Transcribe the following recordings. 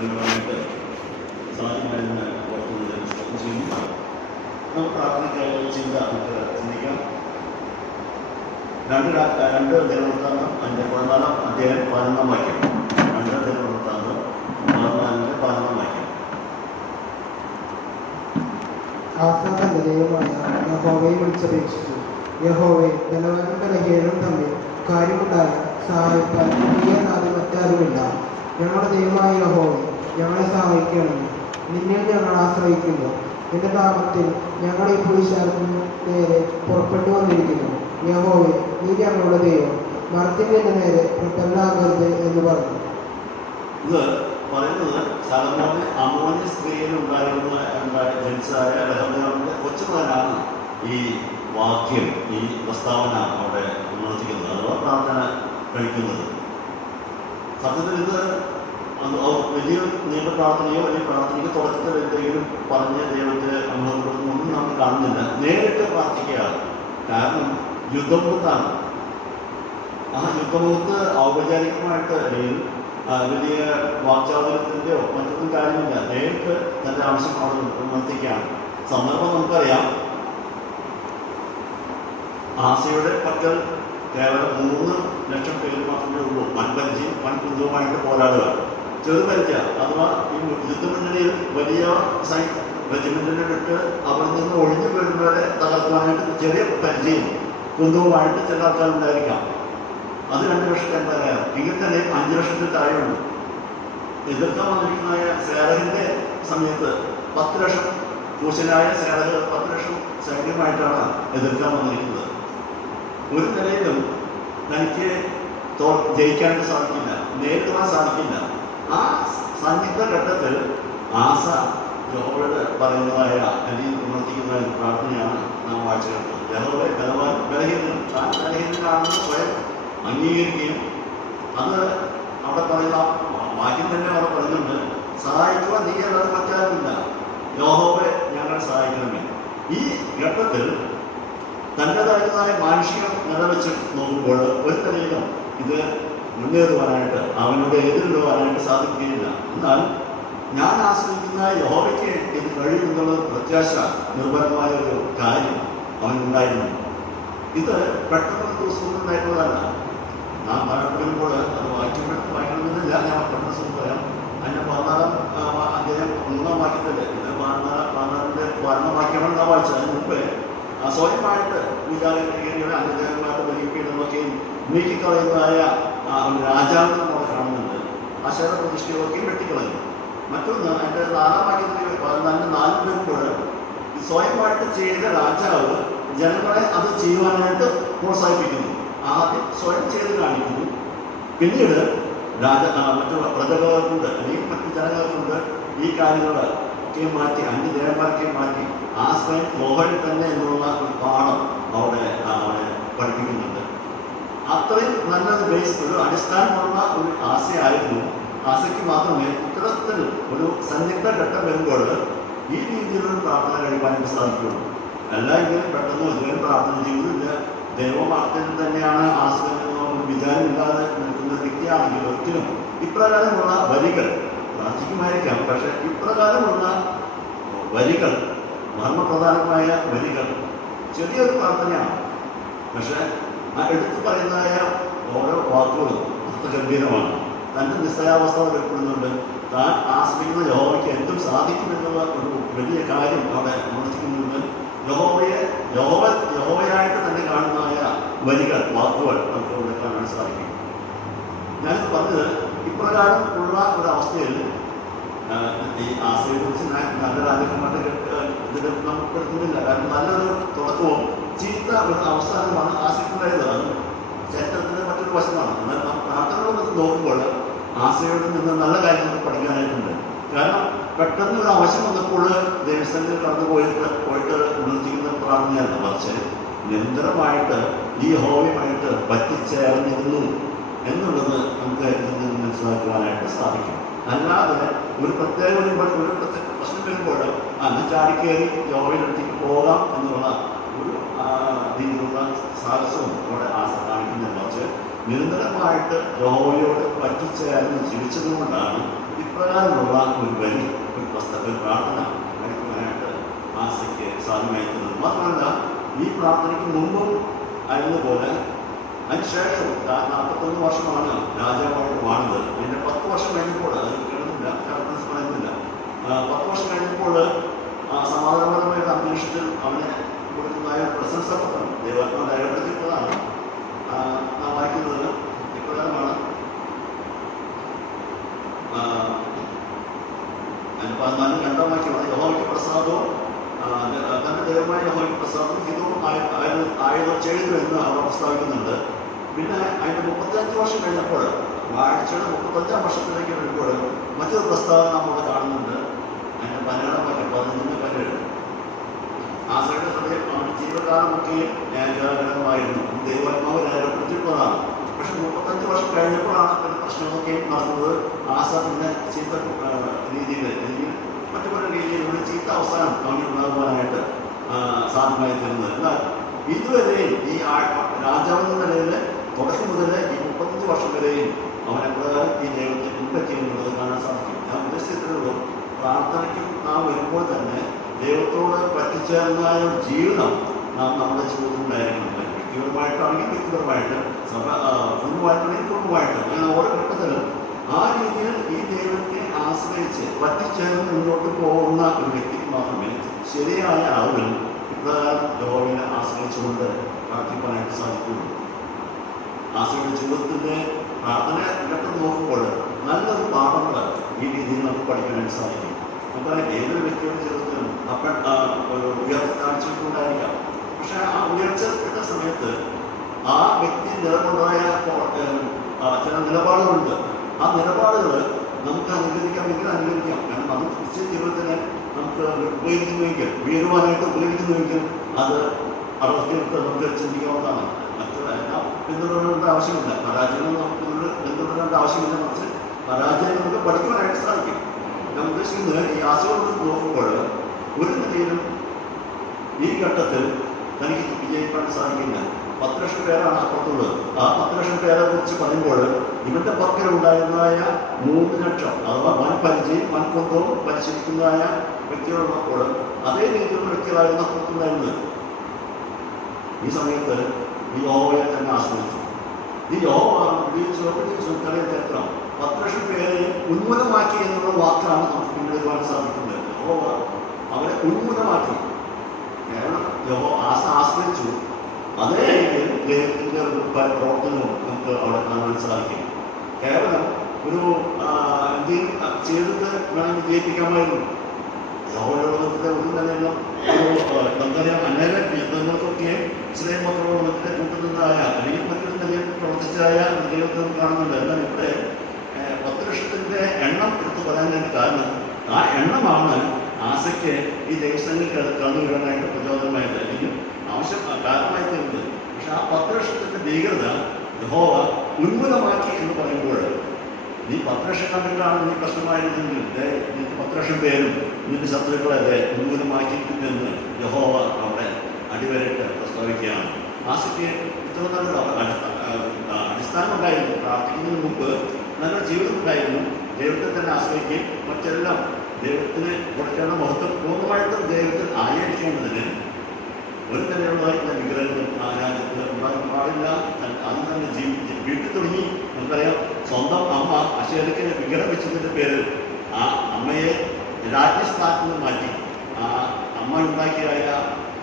പറയുവാനായിട്ട് സാധ്യമായെന്ന് ഓർക്കുന്നത് സ്തോത്രം ചെയ്യുന്നു. നമുക്ക് പ്രാർത്ഥനയ്ക്കായി ചിന്ത നമുക്ക് ചിന്തിക്കാം. 2 ദിനവൃത്താന്തം 14-ാം അധ്യായം 11-ാം വാക്യം. 2 ദിനവൃത്താന്തം 14-ാം വാക്യം. ആസ തന്റെ ദൈവമായ യഹോവയെ വിളിച്ചപേക്ഷിച്ചു. യഹോവേ, ധനവാനും ബലഹീനനും തമ്മിൽ കാര്യമുണ്ടായ സഹായിക്കാൻ നീയല്ലാതെ മറ്റാരുമില്ല. ഞങ്ങളുടെ ദൈവമായ യഹോവേ, ഞങ്ങളെ സഹായിക്കണമേ. നിന്നിൽ ഞങ്ങൾ ആശ്രയിക്കുന്നു. നിന്റെ നാമത്തിൽ ഞങ്ങൾ ഈ പുരുഷാരത്തിന് നേരെ പുറപ്പെട്ടു വന്നിരിക്കുന്നു. യഹോവേ, നീ ഞങ്ങളുടെ ദൈവം, മരത്തിന്റെ നേരെ പ്രബലനാകരുത് എന്ന് പറഞ്ഞു. ഇത് പറയുന്നത് സാധാരണ അമോന്യ സ്ത്രീയിൽ ജനിച്ചായ ലഹബിന്റെ കൊച്ചുമകനാണ് ഈ വാക്യം, ഈ പ്രസ്താവന അവിടെ ഉണർത്തിക്കുന്നത് അഥവാ പ്രാർത്ഥന കഴിക്കുന്നത്. സത്യത്തിൽ ഇത് വലിയ നീണ്ട പ്രാർത്ഥനയോ അല്ലെങ്കിൽ പ്രാർത്ഥനയ്ക്ക് തുടക്കത്തിൽ എന്തെങ്കിലും പറഞ്ഞ് ദൈവത്തെ അനുഭവപ്പെടുന്നൊന്നും നമ്മൾ കാണുന്നില്ല. നേരിട്ട് പ്രാർത്ഥിക്കുകയാണ്. കാരണം യുദ്ധമുഖത്താണ്. ആ യുദ്ധമുഖത്ത് ഔപചാരികമായിട്ട് അല്ലെങ്കിൽ വലിയ വാക്ചാതുര്യത്തിൻ്റെയോ മറ്റൊന്നും കാര്യമില്ല. നേരിട്ട് തൻ്റെ ആവശ്യം അവിടെ ഉണർത്തിക്കുകയാണ്. സന്ദർഭം നമുക്കറിയാം. ആസയുടെ പക്കൽ കേവലം 3 ലക്ഷം പേര് മാത്രമേ ഉള്ളൂ. വൻകുന്തവുമായിട്ട് പോരാടുക, ചെറുപരിച അഥവാ ഈ യുദ്ധമുന്നണിയിൽ വലിയ റെജിമെന്റിനെ വിട്ട് അവിടെ നിന്ന് ഒഴിഞ്ഞു വരുന്നവരെ തകർക്കുവാനായിട്ട് ചെറിയ പരിചയം കുന്തവുമായിട്ട് ചില ആൾക്കാരുണ്ടായിരിക്കാം. അത് 2 ലക്ഷത്തെ പറയാം. എങ്കിൽ തന്നെ 5 ലക്ഷത്തിൽ താഴെയുണ്ട്. എതിർക്കാൻ വന്നിരിക്കുന്ന സേറഹിന്റെ സമയത്ത് 10 ലക്ഷം കൂശനായ സേറഹ് 10 ലക്ഷം സൈന്യമായിട്ടാണ് എതിർക്കാൻ വന്നിരിക്കുന്നത്. ഒരു നിലയിലും തനിക്ക് ജയിക്കാനായിട്ട് സാധിക്കില്ല, നേരിടുവാൻ സാധിക്കില്ല. ആ സന്നിഗ്ധ ഘട്ടത്തിൽ ആസ യഹോവയോട് പറയുന്നതായ അല്ലെങ്കിൽ ഉണർത്തിക്കുന്നതായ പ്രാർത്ഥനയാണ് നാം വായിച്ചു കേട്ടത്. യഹോവയെ ബലഹീനനും താൻ ബലഹീനനാണെന്ന് സ്വയം അംഗീകരിക്കുകയും അത് അവിടെ പറയുന്ന വാക്യം തന്നെ അവിടെ പറയുന്നുണ്ട്, സഹായിക്കുവാൻ നീ അല്ലാതെ മറ്റാരുമില്ല, യഹോവയെ ഞങ്ങൾ സഹായിക്കണമേ. ഈ ഘട്ടത്തിൽ തൻ്റെതായതായ മാനുഷികം നിലവെച്ച് നോക്കുമ്പോൾ ഒരു നിലയിലും ഇത് മുന്നേറുവാനായിട്ട് അവനോട് എതിരിടുവാനായിട്ട് സാധിക്കുകയില്ല. എന്നാൽ ഞാൻ ആശ്രയിക്കുന്ന യഹോവയ്ക്ക് ഇത് കഴിയുമെന്നുള്ള പ്രത്യാശ നിർഭരമായ ഒരു കാര്യം അവനുണ്ടായിരുന്നു. ഇത് പെട്ടെന്ന് ദിവസമുണ്ടായിട്ടുള്ളതല്ല. നാം വരുമ്പോൾ അത് വായിക്കണമെന്നില്ല. ഞാൻ പെട്ടെന്ന് പറയാം. അതിൻ്റെ 14-ാം അധ്യായം 1-ാം വാക്യത്തില് ഇത് 14-ന്റെ 12-ാം വാക്യമാണ് നാം വായിച്ചത്. അതിന് മുമ്പേ സ്വയമായിട്ട് പൂജാരികളെ അന്യദേവന്മാരുടെ ബലിപീഠമൊക്കെയും നീക്കിക്കളയുന്നതായ രാജാവിനെ നമ്മൾ കാണുന്നുണ്ട്. അശേര പ്രതിഷ്ഠയൊക്കെയും വെട്ടിക്കളഞ്ഞു. മറ്റൊന്ന് അതിൻ്റെ 4-ാം വാക്യത്തിൽ 14 വരുമ്പോൾ സ്വയമായിട്ട് ചെയ്ത രാജാവ് ജനങ്ങളെ അത് ചെയ്യുവാനായിട്ട് പ്രോത്സാഹിപ്പിക്കുന്നു. ആദ്യം സ്വയം ചെയ്ത് കാണിക്കുന്നു. പിന്നീട് മറ്റുള്ള പ്രജകളെ കൊണ്ട് അല്ലെങ്കിൽ മറ്റു ജനങ്ങളെ കൊണ്ട് ഈ കാര്യങ്ങൾ ഒക്കെ മാറ്റി അന്യദേവന്മാരൊക്കെ മാറ്റി ആ സ്വയം മോഹനിൽ തന്നെ എന്നുള്ള ഒരു പാഠം അവിടെ പഠിപ്പിക്കുന്നുണ്ട്. അത്രയും നല്ലൊരു ബേസ്, ഒരു അടിസ്ഥാനമുള്ള ഒരു ആശയായിരുന്നു. ആശയ്ക്ക് മാത്രമേ ഇത്തരത്തിൽ ഒരു സന്നിഗ്ധ ഘട്ടം വരുമ്പോൾ ഈ രീതിയിലുള്ള പ്രാർത്ഥന കഴിക്കാനായിട്ട് സാധിക്കുള്ളൂ. എല്ലാമെങ്കിലും പെട്ടെന്ന് ഇതുവരെ പ്രാർത്ഥന ചെയ്തില്ല. ദൈവമാർത്തത്തിൽ തന്നെയാണ് ആശ്രയിക്കുന്ന ഒരു വിചാരമില്ലാതെ നിൽക്കുന്ന വ്യക്തിയാണെങ്കിൽ ഒരിക്കലും ഇപ്രകാരമുള്ള വരികൾ പ്രാർത്ഥിക്കുമായിരിക്കാം. പക്ഷെ ഇപ്രകാരമുള്ള വരികൾ, മർമ്മപ്രധാനമായ വരികൾ, ചെറിയൊരു പ്രാർത്ഥനയാണ്. പക്ഷെ ആ എടുത്തു പറയുന്നതായ ഓരോ വാക്കുകളും അർത്ഥഗംഭീരമാണ്. തൻ്റെ നിസ്സഹായാവസ്ഥ വെളിപ്പെടുന്നുണ്ട്. താൻ ആശ്രയിക്കുന്ന യഹോവയ്ക്ക് എന്തും സാധിക്കുമെന്നുള്ള ഒരു വലിയ കാര്യം അവിടെ ഉണർത്തിക്കുന്നുണ്ട്. യഹോവയായിട്ട് തന്നെ കാണുന്നതായ വരികൾ, വാക്കുകൾ നമുക്ക് ഇവിടെ കാണാൻ സാധിക്കും. ഞാനിത് പറഞ്ഞത് ഇപ്രകാരം ഉള്ള ഒരവസ്ഥയിൽ ഈ ആശയെക്കുറിച്ച് ഞാൻ നല്ല രാജകുമാരുടെ ഇതിൽ നമുക്ക് പെടുത്തുന്നില്ല. കാരണം നല്ലൊരു തുടക്കവും ചീത്ത ഒരു അവസാനമാണ് ആശയ്ക്കുണ്ടായത്. അത് ചരിത്രത്തിൻ്റെ മറ്റൊരു വശമാണ്. എന്നാൽ നാം പ്രാർത്ഥനകളൊക്കെ നോക്കുമ്പോൾ ആശയോട് നിന്ന് നല്ല കാര്യങ്ങൾ പഠിക്കാനായിട്ടുണ്ട്. കാരണം പെട്ടെന്ന് ഒരു ആവശ്യം വന്നപ്പോൾ ദേവസ്ഥാനത്തിൽ കടന്നു പോയിട്ട് ഉണർത്തിക്കുന്ന പ്രാർത്ഥനയല്ല, മറിച്ച് നിരന്തരമായിട്ട് ഈ ഹോമിയുമായിട്ട് പറ്റിച്ചേർന്നിരുന്നു എന്നുള്ളത് നമുക്ക് ഇതിൽ നിന്ന് മനസ്സിലാക്കുവാനായിട്ട് സാധിക്കും. അല്ലാതെ ഒരു പ്രത്യേക പ്രശ്നം വരുമ്പോൾ അന്ന് ചാടിക്കയറി യഹോവയിലേക്ക് പോകാം എന്നുള്ള ഒരു രീതിയിലുള്ള സാഹസവും അവിടെ ആശ കാണിക്കുന്നില്ല. മറിച്ച് നിരന്തരമായിട്ട് യഹോവയോട് പറ്റിച്ചേർന്ന് ജീവിച്ചതുകൊണ്ടാണ് ഇപ്രകാരമുള്ള ഒരു വരി, ഒരു പ്രാർത്ഥന പഠിക്കുവാനായിട്ട് ആസയ്ക്ക് സാധ്യമായി തീർന്നു. മാത്രമല്ല, ഈ പ്രാർത്ഥനയ്ക്ക് മുമ്പും ആയിരുന്നതുപോലെ അതിനുശേഷം 41 വർഷമാണ് രാജാവായിട്ട് വാണത്. പിന്നെ 10 വർഷം കഴിഞ്ഞപ്പോൾ, അത് കേൾക്കുന്നില്ല, ചർച്ച പറയുന്നില്ല, 10 വർഷം കഴിഞ്ഞപ്പോൾ സമാധാനപരമായ അന്തരീക്ഷത്തിൽ അവനെ കൊടുക്കുന്നതായ പ്രശംസപത്രം ദൈവാത്മാവ് രേഖപ്പെടുത്തിയിട്ടുള്ളതാണ്. നാം വായിക്കുന്നത് ഇപ്രകാരമാണ്. അതിന് 14 വാക്യമാണ്. യഹോവയ്ക്ക് പ്രസാദവും തന്റെ ദൈവമായ യഹോവയ്ക്ക് പ്രസാദവും ഹിതവും ആയത് ചെയ്തു എന്ന് അവർ പ്രസ്താവിക്കുന്നുണ്ട്. പിന്നെ അതിന്റെ 35 വർഷം കഴിഞ്ഞപ്പോൾ, വാഴ്ചയുടെ 35-ാം വർഷത്തിലേക്ക് വരുമ്പോൾ മറ്റൊരു പ്രസ്താവന നമ്മൾ കാണുന്നുണ്ട്. അതിന്റെ 17-ാം വാക്യം, 15-17. ആസയുടെ ഹൃദയം അവന്റെ ജീവകാലമൊക്കെ ന്യായജാതകമായിരുന്നു. ദൈവാത്മാവ് രേഖപ്പെടുത്തിയിട്ടുള്ളതാണ്. പക്ഷെ 35 വർഷം കഴിഞ്ഞപ്പോഴാണ് പിന്നെ പ്രശ്നങ്ങളൊക്കെ നടന്നത്. ആസ പിന്നെ ചീത്ത രീതിയിൽ, അല്ലെങ്കിൽ മറ്റു പല രീതിയിൽ ഒരു ചീത്ത അവസാനം അവന് ഉണ്ടാകുവാനായിട്ട് സാധ്യമായി തീർന്നത്. എന്നാൽ ഇതുവരെയും ഈ രാജാവെന്ന നിലയിൽ തുടക്കം മുതൽ ഈ 35 വർഷം വരെയും അവൻ എപ്രകാരം ഈ ദൈവത്തെ പിൻപറ്റിയെന്നുള്ളത് കാണാൻ സാധിക്കും. ഞാൻ ഉദ്ദേശിച്ചിട്ടുള്ളൂ, പ്രാർത്ഥനയ്ക്കും നാം വരുമ്പോൾ തന്നെ ദൈവത്തോട് പറ്റിച്ചേർന്നതായ ജീവിതം നാം നമ്മുടെ ജീവിതത്തിൽ ഉണ്ടായിരിക്കണം. വ്യക്തിപരമായിട്ടാണെങ്കിൽ വ്യക്തിപരമായിട്ട്, കുടുംബമായിട്ടാണെങ്കിൽ കുടുംബമായിട്ട്, അങ്ങനെ ഓരോ ഘട്ടത്തിലും ആ രീതിയിൽ ഈ ദൈവത്തെ ആശ്രയിച്ച് പറ്റിച്ചേർന്ന് മുന്നോട്ട് പോകുന്ന ഒരു വ്യക്തിക്ക് മാത്രമേ ശരിയായ ആളുകൾ ഇപ്രകാരം യഹോവയെ ആശ്രയിച്ചുകൊണ്ട് പ്രാർത്ഥിക്കാനായിട്ട് സാധിക്കുള്ളൂ. ആശ്രയുടെ ജീവിതത്തിൻ്റെ പ്രാർത്ഥന ഘട്ടം നോക്കുമ്പോൾ നല്ലൊരു പാഠങ്ങൾ ഈ രീതിയിൽ നമുക്ക് പഠിക്കാനായിട്ട് സാധിക്കും. നമുക്കറിയാം, ഏതൊരു വ്യക്തിയുടെ ജീവിതത്തിലും ഒരു ഉയർച്ച കാണിച്ചിട്ടുണ്ടായിരിക്കാം. പക്ഷെ ആ ഉയർച്ച കിട്ടുന്ന സമയത്ത് ആ വ്യക്തി നിലകൊണ്ടായ ചില നിലപാടുകളുണ്ട്. ആ നിലപാടുകൾ നമുക്ക് അനുകരിക്കാമെങ്കിൽ അനുകരിക്കാം. കാരണം അത് ക്രിസ്ത്യൻ ജീവിതത്തിന് നമുക്ക് ഉപയോഗിക്കുന്നുവെങ്കിൽ, ഉയരുവാനായിട്ട് ഉപയോഗിക്കുന്നുവെങ്കിൽ അത് അവർക്കെടുത്ത് നമുക്ക് ചിന്തിക്കാവുന്നതാണ്. മറ്റുള്ള പിന്തുടരേണ്ട ആവശ്യമില്ല, പരാജയം നമുക്ക് പിന്തുടരേണ്ട ആവശ്യമില്ല. മറിച്ച് പരാജയം നമുക്ക് പഠിക്കുവാനായിട്ട് സാധിക്കും. ഞാൻ ഉദ്ദേശിക്കുന്നത്, ഈ ആശയങ്ങൾ നോക്കുമ്പോൾ ഒരു നിലയിലും ഈ ഘട്ടത്തിൽ തനിക്ക് വിജയിക്കാൻ സാധിക്കില്ല. 10 ലക്ഷം പേരാണ് അപ്പുറത്തുള്ളത്. ആ 10 ലക്ഷം പേരെ കുറിച്ച് പറയുമ്പോൾ ഇവന്റെ പക്കലുണ്ടായിരുന്നതായ 3 ലക്ഷം, അഥവാ വൻപരിചയും വൻകുന്തവും പരിശീലിക്കുന്നതായ വ്യക്തികളുള്ളപ്പോൾ അതേ രീതിയിലുള്ള വ്യക്തികളായിരുന്നു അപ്പുറത്തുണ്ടായിരുന്നത്. ഈ സമയത്ത് ഈ യഹോവയെ തന്നെ ആശ്രയിച്ചു. ഈ യഹോവ ചരിത്രം 10 ലക്ഷം പേരെ ഉന്മൂലമാക്കി എന്നുള്ള വാക്കാണ് നമുക്ക് പിന്നീട് സാധിക്കുന്നത്. യഹോവ അവരെ ഉന്മൂലമാക്കി. കാരണം ആസ ആശ്രയിച്ചു. അതേ രീതിയിൽ ദൈവത്തിൻ്റെ ഒരു പ്രവർത്തനവും നമുക്ക് അവിടെ കാണാൻ സാധിക്കും. കേവലം ഒരു എന്തെങ്കിലും ചെയ്തിട്ട് വേണമെങ്കിൽ ജയിപ്പിക്കാമായിരുന്നു. യഹോവയുടെ ഒരു നിലയിലും നമുക്കറിയാം, അനേക യുദ്ധങ്ങൾക്കൊക്കെ ഇസ്രായേൽ മക്കളോടത്തിന്റെ കൂട്ടുനിന്നതായ അല്ലെങ്കിൽ മറ്റൊരു നിലയിൽ പ്രവർത്തിച്ചതായ ദൈവത്തെ നമുക്ക് കാണുന്നുണ്ട്. എന്നാൽ ഇവിടെ 10 ലക്ഷത്തിന്റെ എണ്ണം എടുത്ത് പറയാനായിട്ട് കാരണം ആ എണ്ണമാണ് ആസയ്ക്ക് ഈ ദൈവസ്ഥാനിൽ കടന്നു വീഴാനായിട്ട് പ്രചോദനമായിട്ട്, അല്ലെങ്കിൽ ആവശ്യം കാരണമായി തീർന്നത്. പക്ഷെ ആ 10 ലക്ഷത്തിന്റെ ഭീകരത യഹോവ ഉന്മൂലമാക്കി എന്ന് പറയുമ്പോൾ, നീ 10 ലക്ഷം കണ്ടിട്ടാണ് നീ പ്രശ്നമായിരുന്നെങ്കിൽ 10 ലക്ഷം പേരും നിന്റെ ശത്രുക്കളെ ഉന്മൂലമാക്കിയിട്ടുണ്ടെന്ന് യഹോവ അവിടെ അടിവരയിട്ട് പ്രസ്താവിക്കുകയാണ്. ആസയ്ക്ക് ഇത്ര നല്ല അടിസ്ഥാനം ഉണ്ടായിരുന്നു. പ്രാർത്ഥിക്കുന്നതിന് മുമ്പ് നല്ല ജീവിതം ഉണ്ടായിരുന്നു. ദൈവത്തെ തന്നെ ആശ്രയിക്കുകയും മറ്റെല്ലാം ദൈവത്തിന് കൊടുക്കേണ്ട മഹത്വം പൂർണ്ണമായിട്ടും ദൈവത്തിൽ ആയിരിക്കേണ്ടതിന് ഒരു തന്നെയുള്ളതായിട്ടുള്ള വിഗ്രഹങ്ങൾ ആ രാജ്യത്ത് ഉണ്ടാകാൻ പാടില്ല. അത് തന്നെ വീട്ടിൽ തുടങ്ങി. നമുക്കറിയാം, സ്വന്തം അമ്മ അശേരയ്ക്ക് വിഗ്രഹം വെച്ചതിൻ്റെ പേരിൽ ആ അമ്മയെ രാജ്യസ്ഥാനത്ത് നിന്ന് മാറ്റി ആ അമ്മ ഉണ്ടാക്കിയായ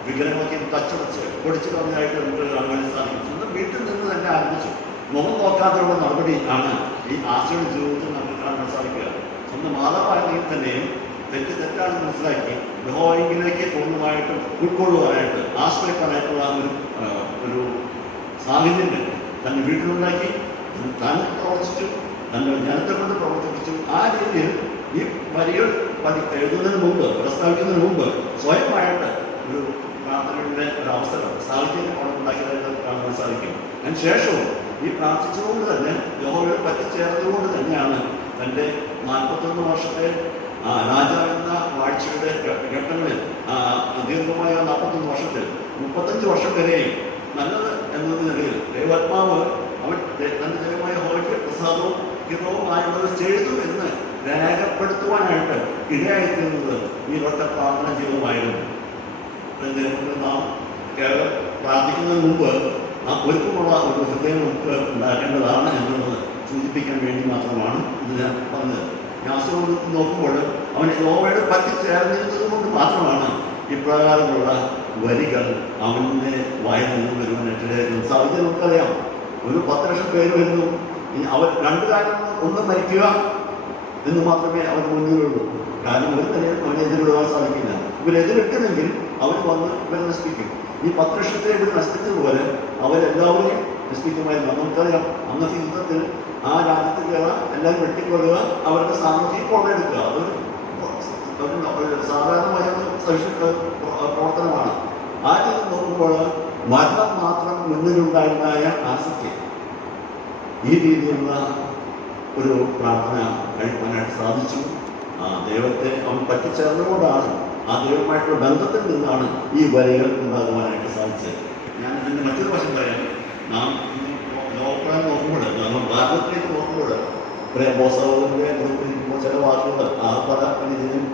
വിഗ്രഹങ്ങളൊക്കെ തച്ചുടച്ച് പൊടിച്ചു കളഞ്ഞായിട്ട് നമുക്ക് കാണാൻ സാധിക്കും. സ്വന്തം വീട്ടിൽ നിന്ന് തന്നെ ആരംഭിച്ചു. മുഖം നോക്കാതെയുള്ള നടപടി ആണ് ഈ ആശയുടെ ജീവിതത്തിൽ നമുക്ക് കാണാൻ സാധിക്കുക. സ്വന്തം മാതാവാണെങ്കിൽ തന്നെയും തെറ്റാണെന്ന് മനസ്സിലാക്കി യഹോവയിലേക്ക് പൂർണ്ണമായിട്ടും ഉൾക്കൊള്ളുവാനായിട്ട് ആശ്രയിക്കാനായിട്ടുള്ള ഒരു സാഹചര്യം തന്നെ വീട്ടിലുണ്ടാക്കി, താൻ പ്രവർത്തിച്ചു, തൻ്റെ ജനത്തെ കൊണ്ട് പ്രവർത്തിപ്പിച്ചു. ആ രീതിയിൽ ഈ വരികൾ എഴുതുന്നതിന് മുമ്പ്, പ്രസ്താവിക്കുന്നതിന് മുമ്പ് സ്വയമായിട്ട് ഒരു പ്രാർത്ഥനയുടെ ഒരു അവസരം സാഹചര്യം അവിടെ ഉണ്ടാക്കിയതായിട്ട് കാണാൻ സാധിക്കും. അതിന് ശേഷവും ഈ പ്രാർത്ഥിച്ചതുകൊണ്ട് തന്നെ യഹോവയെ പറ്റിച്ചേർന്നുകൊണ്ട് തന്നെയാണ് തൻ്റെ 41 വർഷത്തെ രാജാവെന്ന വാഴ്ചയുടെ ഘട്ടങ്ങളിൽ ദീർഘമായ 41 വർഷത്തിൽ 35 വർഷം വരെയും നല്ലത് എന്നത് നിലയിൽ ദൈവാത്മാവ് അവൻ തൻ്റെ ദൈവമായ യഹോവയ്ക്ക് പ്രസാദവും ഹിതവും ആയുള്ളത് ചെയ്തു എന്ന് രേഖപ്പെടുത്തുവാനായിട്ട് ഇടയായിത്തീരുന്നത് ഈ ഒറ്റ പ്രാർത്ഥന ജീവിതമായിരുന്നു. നാം കേവലം പ്രാർത്ഥിക്കുന്നതിന് മുമ്പ് ആ ഒരുക്കമുള്ള ഒരു ഹൃദയം നമുക്ക് ഉണ്ടാക്കേണ്ടതാണ് എന്നുള്ളത് സൂചിപ്പിക്കാൻ വേണ്ടി മാത്രമാണ് ഇത് ഞാൻ പറഞ്ഞത്. യാസോട് നോക്കുമ്പോൾ അവൻ യഹോവയോട് പറ്റിച്ചേർന്നിരുന്നത് കൊണ്ട് മാത്രമാണ് ഇപ്രകാരമുള്ള വരികൾ അവൻ്റെ വായിൽ നിന്ന് വരുവാനായിട്ട് സാഹചര്യം നമുക്കറിയാം. ഒരു 10 ലക്ഷം പേര് വരുന്നു, അവർ 2 കാര്യം, ഒന്ന് മരിക്കുക എന്ന് മാത്രമേ അവർ മുന്നിലുള്ളൂ. കാരണം ഒരു തന്നെയും അവനെ എതിരിടുവാൻ സാധിക്കില്ല. ഇവരെതിരിട്ടുന്നെങ്കിൽ അവർ വന്ന് ഇവരെ നശിപ്പിക്കും. ഈ 10 ലക്ഷത്തെ ഇവർ നശിപ്പിച്ചതുപോലെ അവരെല്ലാവരെയും നശിപ്പിക്കുമായിരുന്നു. നമുക്കറിയാം, അന്നത്തെ യുദ്ധത്തിൽ ആ രാജ്യത്ത് കയറാൻ എല്ലാവരും വെട്ടിക്കൊള്ളുക, അവരുടെ സാമൂഹിക കൊള്ളയെടുക്കുക. അതൊരു സാധാരണമായ പ്രവർത്തനമാണ്. ആ രീതി നോക്കുമ്പോൾ മരണം മാത്രം മുന്നിലുണ്ടായിരുന്നായ ആസക്തി ഈ രീതിയിലുള്ള ഒരു പ്രാർത്ഥന കഴിക്കാനായിട്ട് സാധിച്ചു. ദൈവത്തെ അവൻ പറ്റിച്ചേർന്നുകൊണ്ടാണ്, ആ ദൈവമായിട്ടുള്ള ബന്ധത്തിൽ നിന്നാണ് ഈ വരികൾ ഉണ്ടാകുവാനായിട്ട് സാധിച്ചത്. ഞാൻ ഇതിൻ്റെ മറ്റൊരു വശം പറയാം. നാം ലോകപ്രായം നോക്കുമ്പോൾ, നമ്മൾ ഭാരതത്തിലേക്ക് നോക്കുമ്പോൾ ബോസവറിൻ്റെ ഗ്രൂപ്പിൽ ചില വാക്കുകൾ ആ പല രീതിയിലും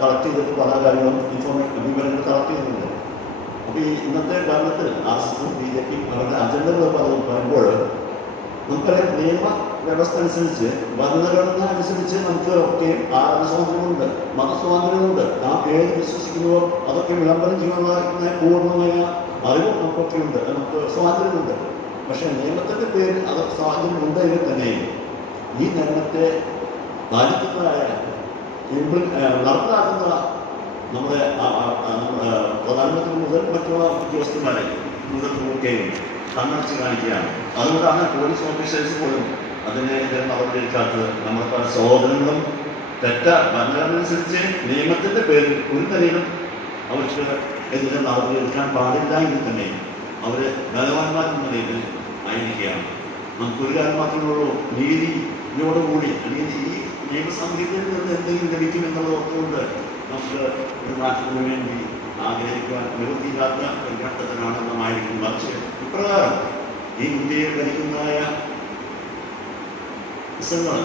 കളക്ട് ചെയ്തിട്ട് പല കാര്യങ്ങളും വിവരങ്ങൾ കളക്ട് ചെയ്യുന്നുണ്ട്. അപ്പോൾ ഈ ഇന്നത്തെ കാലത്ത് ആർഎസ്എസും BJP അവരുടെ അജണ്ടകൾ പറയുമ്പോൾ നമുക്കറിയാം, നിയമ വ്യവസ്ഥ അനുസരിച്ച്, ഭരണഘടന അനുസരിച്ച് നമുക്ക് ഒക്കെ ആരാധന സ്വാതന്ത്ര്യമുണ്ട്, മതസ്വാതന്ത്ര്യമുണ്ട്. നാം ഏത് വിശ്വസിക്കുന്നുവോ അതൊക്കെ വിളംബരം ചെയ്യുന്ന പൂർണ്ണമായ അറിവും നമുക്കൊക്കെ ഉണ്ട്, നമുക്ക് സ്വാതന്ത്ര്യമുണ്ട്. പക്ഷേ നിയമത്തിൻ്റെ പേരിൽ അത് സ്വാതന്ത്ര്യം ഉണ്ടെങ്കിൽ തന്നെയും ഈ നിയമത്തെ പാലിക്കുന്നതായ നടപ്പിലാക്കുന്ന നമ്മുടെ പ്രധാനമന്ത്രി മുതൽ മറ്റുള്ള ഉദ്യോഗസ്ഥന്മാരെ മുതൽ നോക്കുകയും കണ്ണടച്ച് കാണിക്കുകയാണ്. അതുകൊണ്ടാണ് പോലീസ് ഓഫീസേഴ്സ് പോലും അതിനെതിരെ നടപടിയെടുക്കാത്തത്. നമ്മുടെ പല സഹോദരങ്ങളും ഭരണഘടന അനുസരിച്ച് നിയമത്തിൻ്റെ പേരിൽ ഒരു നിലയിലും അവർക്ക് എതിരെ നടപടിയെടുക്കാൻ പാടില്ല എങ്കിൽ തന്നെ അവർ ബലവാന്മാരെന്ന നിലയിൽ ആയിരിക്കുകയാണ്. നമുക്കൊരു കാര്യം മാത്രമേ ഉള്ളൂ, നീതിയോടുകൂടി അല്ലെങ്കിൽ ഈ നിയമസംഹിതയിൽ നിന്ന് എന്തെങ്കിലും ലഭിക്കുമെന്നുള്ള ഓർത്തുകൊണ്ട് നമുക്ക് ഒരു മാറ്റത്തിന് വേണ്ടി ആഗ്രഹിക്കുവാൻ നിവൃത്തിയില്ലാത്ത ഒരു ഘട്ടത്തിലാണ് നാം ആയിരിക്കും. മറിച്ച് ഇപ്രകാരം ഈ ഇന്ത്യയെ ഭരിക്കുന്നതായ പുസ്തകങ്ങൾ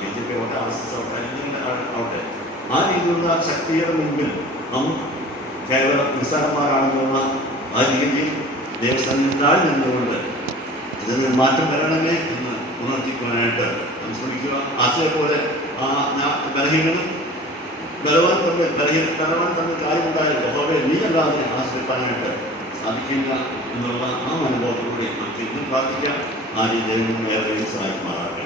BJP ആവട്ടെ, RSS ആവട്ടെ, എന്തെങ്കിലും ആവട്ടെ, ആ രീതിയിലുള്ള ശക്തിയുടെ മുമ്പിൽ നാം കേവലം നിസ്സാരന്മാരാണെന്നുള്ള ആ രീതിയിൽ ദേവസ്ഥാനത്താൽ നിന്നുകൊണ്ട് ഇതിന് മാറ്റം വരണമേ എന്ന് ഉണർത്തിക്കുവാനായിട്ട് നാം ശ്രമിക്കുക. ആശയെ പോലെ ബലഹീനനും ബലവാൻ തമ്മിൽ കാര്യമുണ്ടായാലും യഹോവയെ നീ അല്ലാതെ ആശ്രയിക്കാനായിട്ട് സാധിക്കില്ല എന്നുള്ള ആ അനുഭവത്തിലൂടെ നമുക്ക് ഇന്നും പ്രാർത്ഥിക്കാം. ആ രീതിയിൽ ഏറെയും സഹായിക്കുമാറാകട്ടെ.